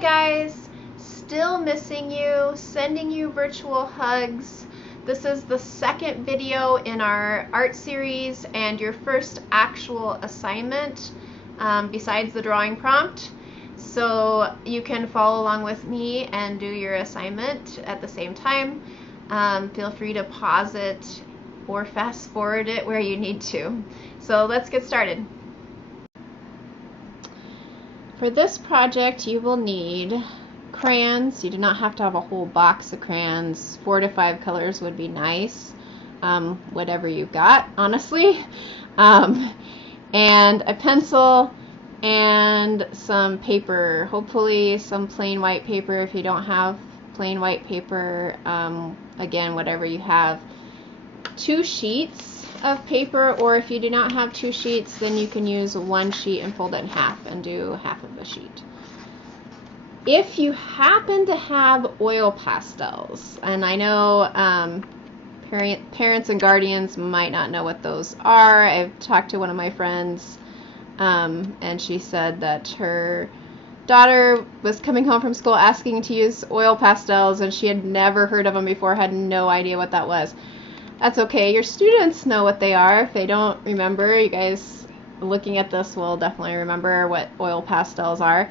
guys, still missing you, sending you virtual hugs. This is the second video in our art series and your first actual assignment besides the drawing prompt. So you can follow along with me and do your assignment at the same time. Feel free to pause it or fast forward it where you need to. So let's get started. For this project, you will need crayons. You do not have to have a whole box of crayons. 4 to 5 colors would be nice. Whatever you've got, honestly. And a pencil and some paper. Hopefully some plain white paper if you don't have plain white paper. Again, whatever you have. 2 sheets of paper, or if you do not have 2 sheets, then you can use 1 sheet and fold it in half and do half of a sheet. If you happen to have oil pastels, and I know parents and guardians might not know what those are. I've talked to one of my friends and she said that her daughter was coming home from school asking to use oil pastels and she had never heard of them before, had no idea what that was. That's okay. Your students know what they are. If they don't remember, you guys looking at this will definitely remember what oil pastels are.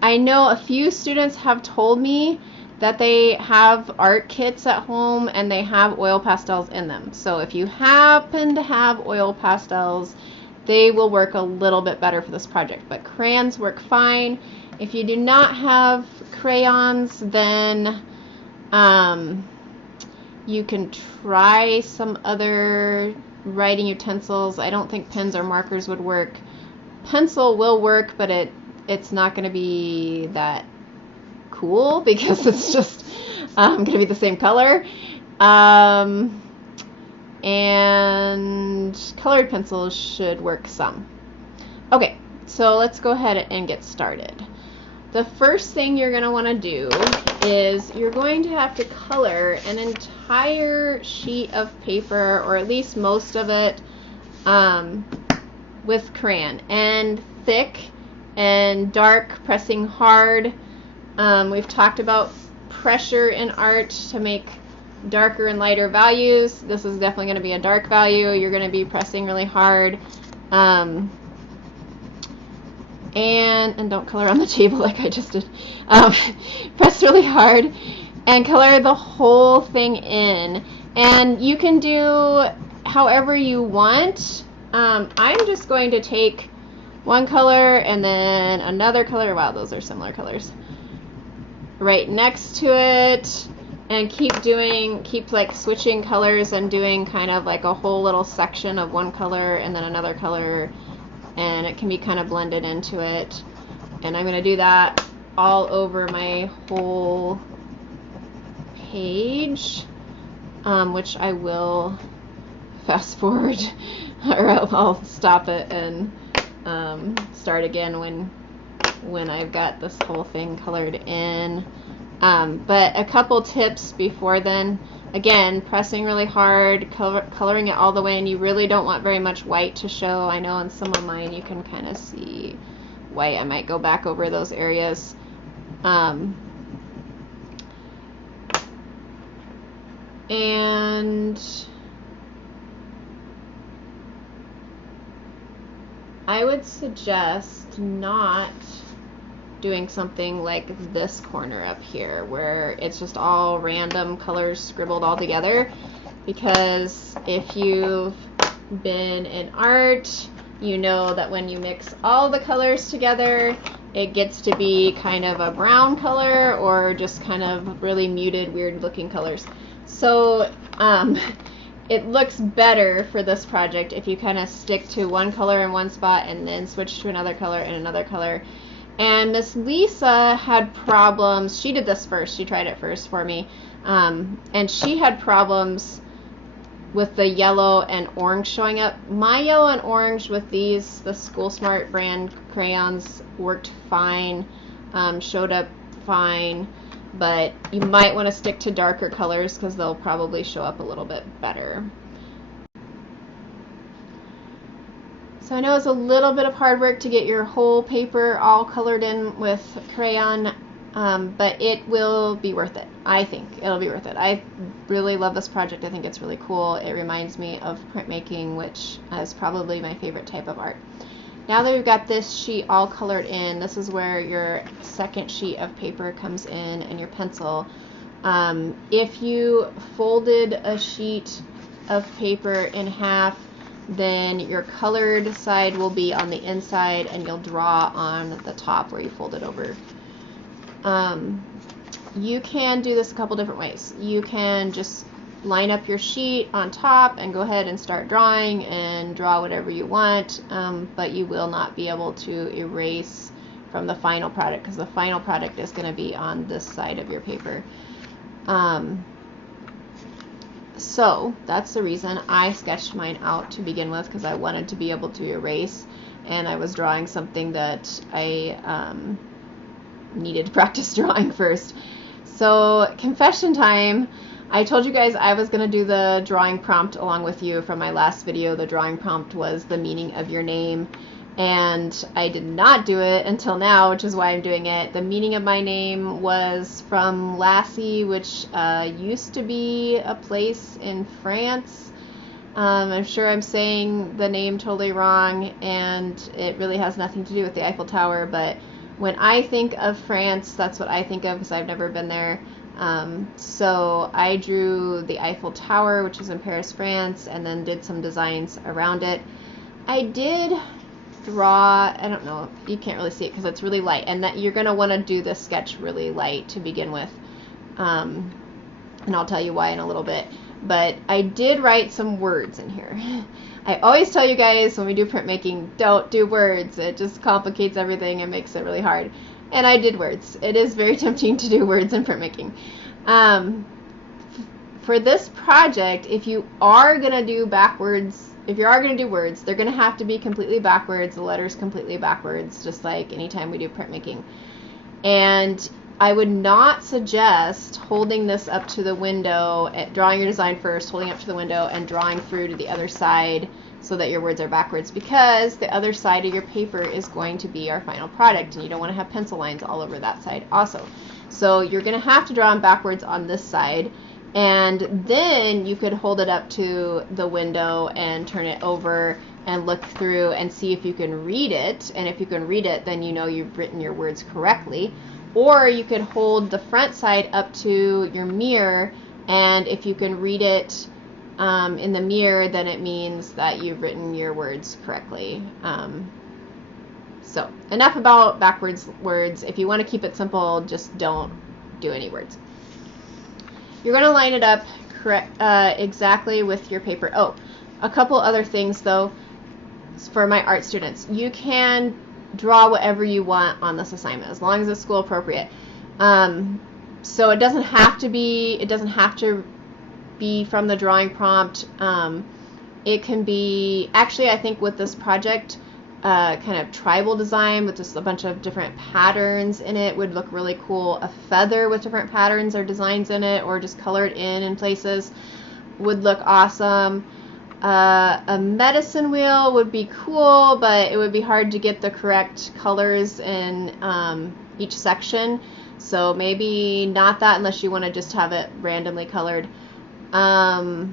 I know a few students have told me that they have art kits at home and they have oil pastels in them. So if you happen to have oil pastels, they will work a little bit better for this project. But crayons work fine. If you do not have crayons, then you can try some other writing utensils. I don't think pens or markers would work. Pencil will work, but it's not going to be that cool because it's just going to be the same color. And colored pencils should work some. Okay, so let's go ahead and get started. The first thing you're going to want to do is you're going to have to color an entire sheet of paper, or at least most of it, with crayon. And thick and dark, pressing hard. We've talked about pressure in art to make darker and lighter values. This is definitely going to be a dark value. You're going to be pressing really hard. And don't color on the table like I just did. Press really hard and color the whole thing in. And you can do however you want. I'm just going to take one color and then another color. Wow, those are similar colors. Right next to it, and keep like switching colors and doing kind of like a whole little section of one color and then another color. And it can be kind of blended into it. And I'm going to do that all over my whole page, which I will fast forward, or I'll stop it and start again when I've got this whole thing colored in. But a couple tips before then. Again, pressing really hard, coloring it all the way, and you really don't want very much white to show. I know in some of mine you can kind of see white. I might go back over those areas. And I would suggest not doing something like this corner up here where it's just all random colors scribbled all together, because if you've been in art, you know that when you mix all the colors together, it gets to be kind of a brown color or just kind of really muted, weird looking colors. So it looks better for this project if you kind of stick to one color in one spot and then switch to another color and another color. And Miss Lisa had problems. She did this first. She tried it first for me. And she had problems with the yellow and orange showing up. My yellow and orange with these, the School Smart brand crayons, worked fine, showed up fine. But you might want to stick to darker colors because they'll probably show up a little bit better. So I know it's a little bit of hard work to get your whole paper all colored in with crayon, but it will be worth it. I think it'll be worth it. I really love this project. I think it's really cool. It reminds me of printmaking, which is probably my favorite type of art. Now that we've got this sheet all colored in, this is where your second sheet of paper comes in and your pencil. If you folded a sheet of paper in half, then your colored side will be on the inside and you'll draw on the top where you fold it over. You can do this a couple different ways. You can just line up your sheet on top and go ahead and start drawing and draw whatever you want, but you will not be able to erase from the final product because the final product is going to be on this side of your paper. So that's the reason I sketched mine out to begin with, because I wanted to be able to erase, and I was drawing something that I needed to practice drawing first. So confession time. I told you guys I was going to do the drawing prompt along with you from my last video. The drawing prompt was the meaning of your name, and I did not do it until now, which is why I'm doing it. The meaning of my name was from Lassie, which used to be a place in France. I'm sure I'm saying the name totally wrong, and it really has nothing to do with the Eiffel Tower, but when I think of France, that's what I think of because I've never been there. So I drew the Eiffel Tower, which is in Paris, France, and then did some designs around it. I did draw, I don't know, you can't really see it because it's really light, and that you're going to want to do this sketch really light to begin with, and I'll tell you why in a little bit. But I did write some words in here. I always tell you guys when we do printmaking, don't do words. It just complicates everything and makes it really hard. And I did words. It is very tempting to do words in printmaking. For this project, if you are going to do backwards, if you are going to do words, they're going to have to be completely backwards, the letters completely backwards, just like anytime we do printmaking. And I would not suggest holding this up to the window, drawing your design first, holding up to the window, and drawing through to the other side so that your words are backwards, because the other side of your paper is going to be our final product, and you don't want to have pencil lines all over that side also. So you're going to have to draw them backwards on this side, and then you could hold it up to the window and turn it over and look through and see if you can read it, and if you can read it, then you know you've written your words correctly. Or you could hold the front side up to your mirror, and if you can read it in the mirror, then it means that you've written your words correctly. So enough about backwards words. If you want to keep it simple, just don't do any words. You're going to line it up exactly with your paper. Oh, a couple other things though for my art students. You can draw whatever you want on this assignment as long as it's school appropriate. So it doesn't have to be from the drawing prompt. It can be, actually I think with this project, kind of tribal design with just a bunch of different patterns in it would look really cool. A feather with different patterns or designs in it, or just colored in places, would look awesome. A medicine wheel would be cool, but it would be hard to get the correct colors in each section. So maybe not that unless you want to just have it randomly colored. A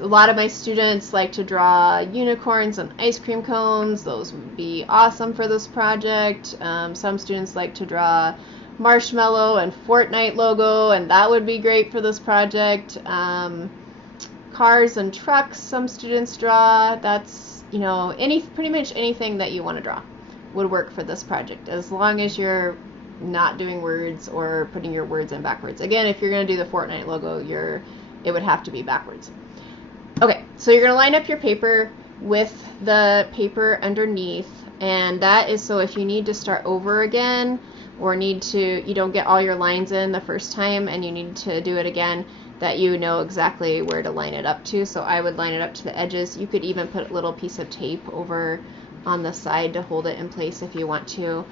lot of my students like to draw unicorns and ice cream cones. Those would be awesome for this project. Some students like to draw marshmallow and Fortnite logo, and that would be great for this project. Cars and trucks some students draw. That's, you know, pretty much anything that you want to draw would work for this project, as long as you're not doing words or putting your words in backwards. Again, if you're going to do the Fortnite logo, it would have to be backwards. Okay, so you're going to line up your paper with the paper underneath, and that is so if you need to start over again, or you don't get all your lines in the first time and you need to do it again, that you know exactly where to line it up to. So I would line it up to the edges. You could even put a little piece of tape over on the side to hold it in place if you want to.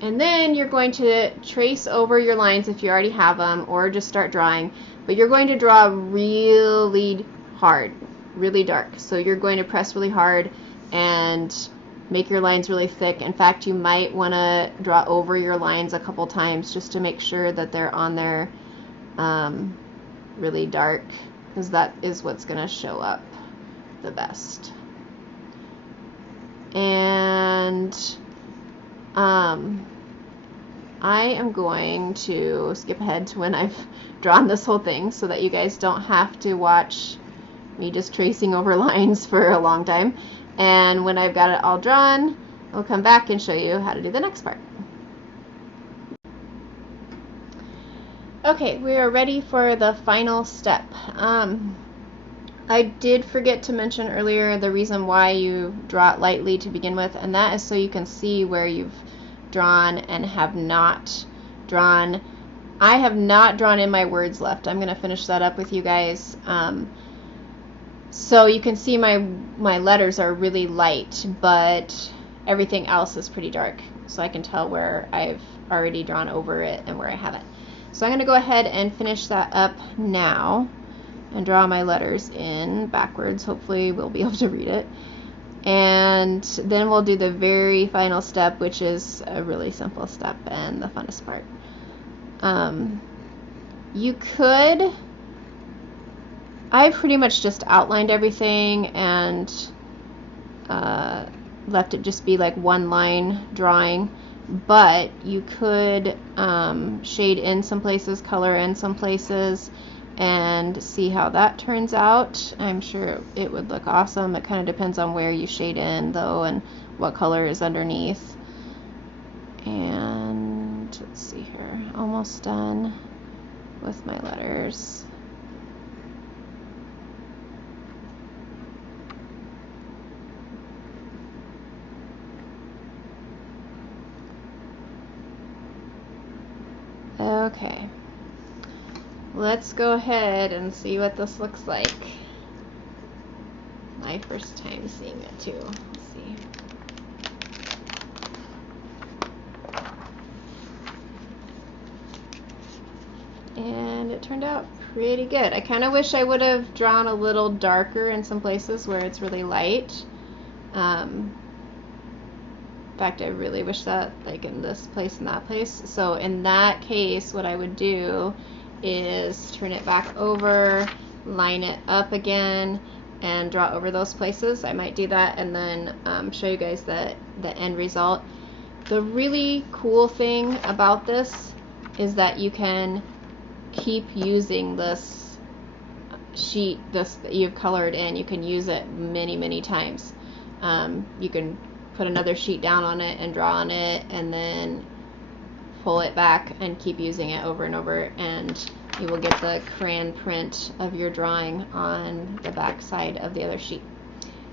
And then you're going to trace over your lines if you already have them, or just start drawing. But you're going to draw really hard, really dark. So you're going to press really hard and make your lines really thick. In fact, you might want to draw over your lines a couple times just to make sure that they're on there really dark, because that is what's going to show up the best. And I am going to skip ahead to when I've drawn this whole thing so that you guys don't have to watch me just tracing over lines for a long time. And when I've got it all drawn, I'll come back and show you how to do the next part. Okay, we are ready for the final step. I did forget to mention earlier the reason why you draw it lightly to begin with, and that is so you can see where you've drawn and have not drawn. I have not drawn in my words left. I'm going to finish that up with you guys. So you can see my letters are really light, but everything else is pretty dark. So I can tell where I've already drawn over it and where I haven't. So I'm going to go ahead and finish that up now and draw my letters in backwards. Hopefully we'll be able to read it. And then we'll do the very final step, which is a really simple step and the funnest part. I pretty much just outlined everything and left it just be like one line drawing, but you could shade in some places, color in some places, and see how that turns out. I'm sure it would look awesome. It kind of depends on where you shade in though and what color is underneath. And let's see here, almost done with my letters. Okay, let's go ahead and see what this looks like. My first time seeing it too. Let's see. And it turned out pretty good. I kind of wish I would have drawn a little darker in some places where it's really light. In fact, I really wish that, like in this place and that place. So in that case, what I would do is turn it back over, line it up again, and draw over those places. I might do that and then show you guys the end result. The really cool thing about this is that you can keep using this sheet, this that you've colored in. You can use it many times. You can put another sheet down on it and draw on it, and then pull it back and keep using it over and over, and you will get the crayon print of your drawing on the back side of the other sheet.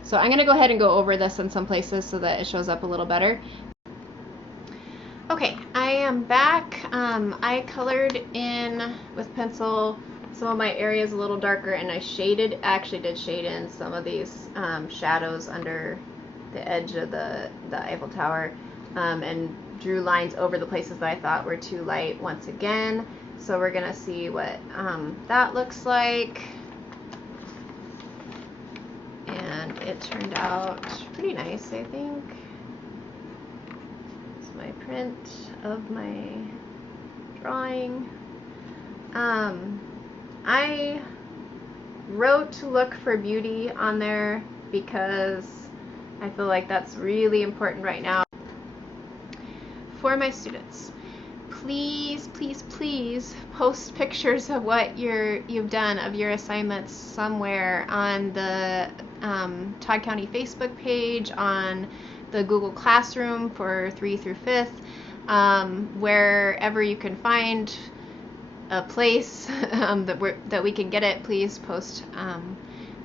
So I'm going to go ahead and go over this in some places so that it shows up a little better. Okay, I am back. I colored in with pencil some of my areas a little darker, and I actually did shade in some of these shadows under the edge of the Eiffel Tower, and drew lines over the places that I thought were too light once again. So we're gonna see what that looks like, and it turned out pretty nice, I think. It's my print of my drawing. I wrote "look for beauty" on there because I feel like that's really important right now. For my students, please post pictures of what you've done of your assignments somewhere on the Todd County Facebook page, on the Google Classroom for 3 through 5th, wherever you can find a place that we can get it. Please post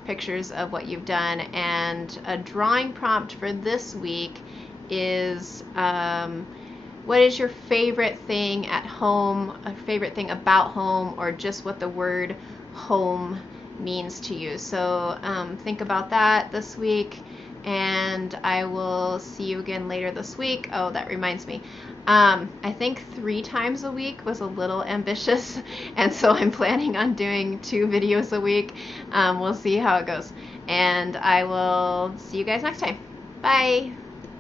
pictures of what you've done. And a drawing prompt for this week is what is your favorite thing at home, a favorite thing about home, or just what the word home means to you. So think about that this week, and I will see you again later this week. Oh, that reminds me. I think 3 times a week was a little ambitious, and so I'm planning on doing 2 videos a week. We'll see how it goes, and I will see you guys next time. Bye!